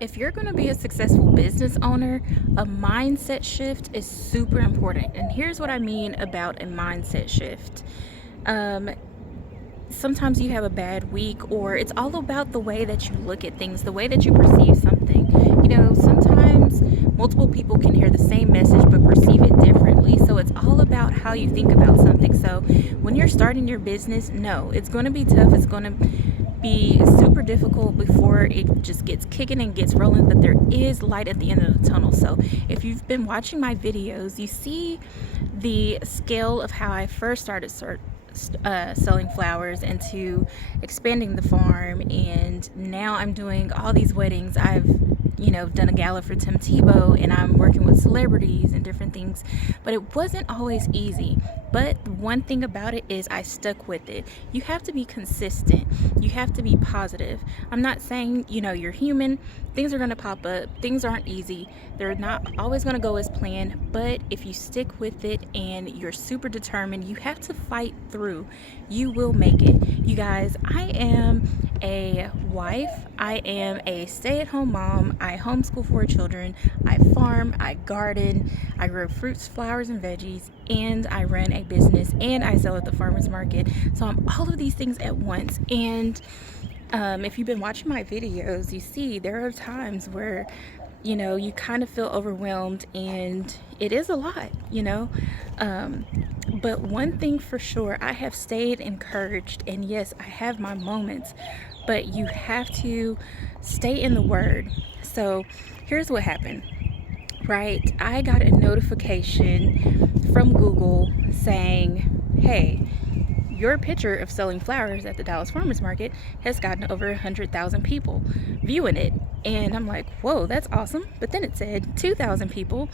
If you're going to be a successful business owner, a mindset shift is super important. And here's what I mean about a mindset shift. Um, Sometimes you have a bad week, or it's all about the way that you look at things, the way that you perceive something. Sometimes multiple people can hear the same message but perceive it differently. So it's all about how you think about something. So when you're starting your business, no, it's going to be tough. It's going to be super difficult before it just gets kicking and gets rolling, but there is light at the end of the tunnel. So if you've been watching my videos, you see the scale of how I first started selling flowers into expanding the farm, and now I'm doing all these weddings. I've done a gala for Tim Tebow, and I'm working with celebrities and different things, but it wasn't always easy. But one thing about it is I stuck with it. You have to be consistent. You have to be positive. I'm not saying, you're human. Things are going to pop up. Things aren't easy. They're not always going to go as planned, but if you stick with it and you're super determined, you have to fight through. You will make it. You guys, I am a wife. I am a stay-at-home mom. I homeschool 4 children. I farm. I garden. I grow fruits, flowers, and veggies. And I run a business, and I sell at the farmers market. So I'm all of these things at once. And if you've been watching my videos, you see there are times where you kind of feel overwhelmed, and it is a lot. But one thing for sure, I have stayed encouraged, and yes, I have my moments, but you have to stay in the word. So here's what happened. Right, I got a notification from Google saying, hey, your picture of selling flowers at the Dallas Farmers Market has gotten over 100,000 people viewing it. And I'm like, whoa, that's awesome. But then it said 2,000 people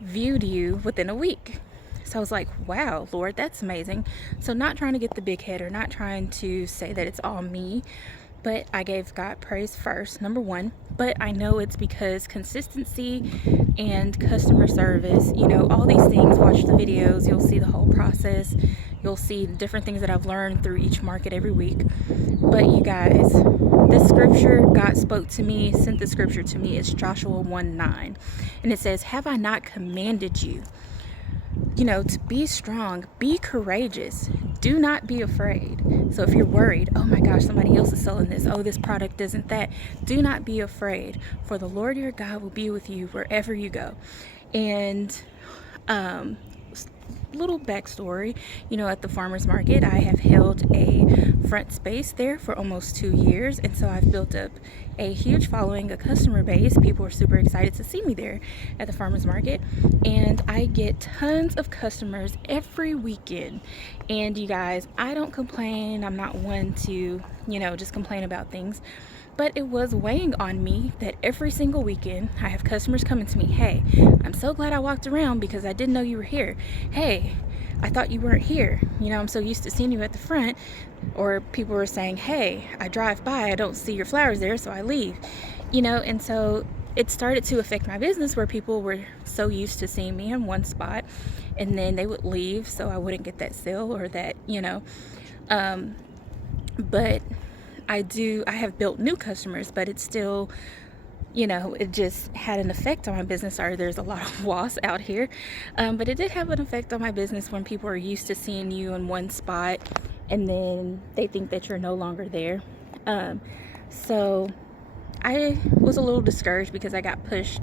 viewed you within a week. So I was like, wow, Lord, that's amazing. So not trying to get the big head, or not trying to say that it's all me, but I gave God praise first, number one. But I know it's because consistency and customer service, all these things. Watch the videos, you'll see the whole process. You'll see the different things that I've learned through each market every week. But you guys, this scripture, God spoke to me, sent the scripture to me. It's Joshua 1:9. And it says, have I not commanded you, to be strong, be courageous, do not be afraid. So if you're worried, oh my gosh, somebody else is selling this, oh, this product isn't that, do not be afraid, for the Lord your God will be with you wherever you go. And little backstory, at the farmers market, I have held a front space there for almost 2 years, and so I've built up a huge following, a customer base. People are super excited to see me there at the farmers market, and I get tons of customers every weekend. And you guys, I don't complain. I'm not one to just complain about things, but it was weighing on me that every single weekend I have customers coming to me, hey, I'm so glad I walked around because I didn't know you were here. Hey, I thought you weren't here. I'm so used to seeing you at the front. Or people were saying, hey, I drive by, I don't see your flowers there, so I leave. And so it started to affect my business, where people were so used to seeing me in one spot, and then they would leave, so I wouldn't get that sale or that, but I have built new customers, but it's still, it just had an effect on my business. Sorry, there's a lot of wasps out here. But it did have an effect on my business when people are used to seeing you in one spot, and then they think that you're no longer there. So I was a little discouraged because I got pushed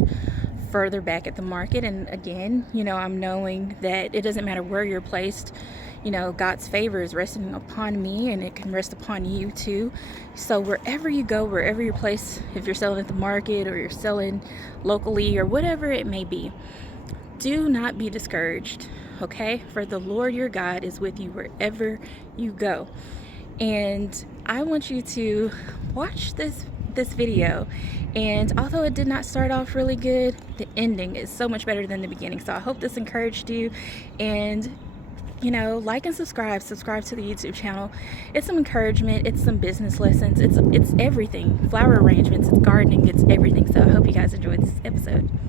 further back at the market. And again, I'm knowing that it doesn't matter where you're placed. God's favor is resting upon me, and it can rest upon you too. So wherever you go, wherever you're placed, if you're selling at the market or you're selling locally or whatever it may be, do not be discouraged, okay? For the Lord your God is with you wherever you go. And I want you to watch this video, and although it did not start off really good, the ending is so much better than the beginning. So I hope this encouraged you, and like and subscribe to the YouTube channel. It's some encouragement, it's some business lessons, it's everything. Flower arrangements, it's gardening, it's everything. So I hope you guys enjoyed this episode.